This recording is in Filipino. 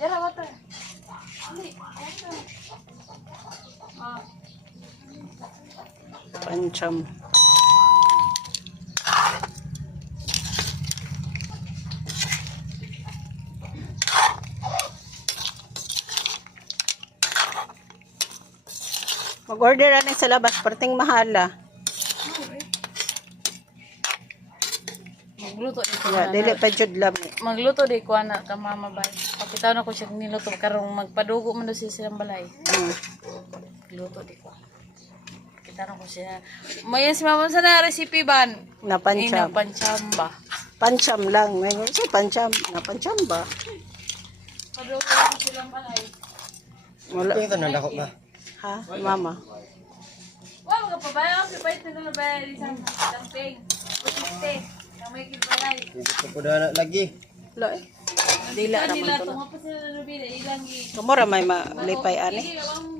Yara water. Pancham. Mag-order na sa labas, perting mahala. Magluto di ko Yeah, dili pa jud lami. Magluto di ko na ka mama bay. Pakitaw na ko siya niluto karong magpadugo man daw siya silang balay. Luto di ko. Kita na ko siya. Mayan si mama sa na recipe ban. Na pancham. Ina panchamba. Pancham lang. Ngayon sa pancham. Na pancham ba? Padugo man silang balay. Wala. Ito na dako ba? Ha? Mama. Wow, magpabayaw si pait na balay isang camping. Pusiste. Kamay kid balay. Hindi ko po na lagi. Lo eh. Dila Nila raman ko to na. nga pa sila na ilang gi. Kamura may malipay ani. Ang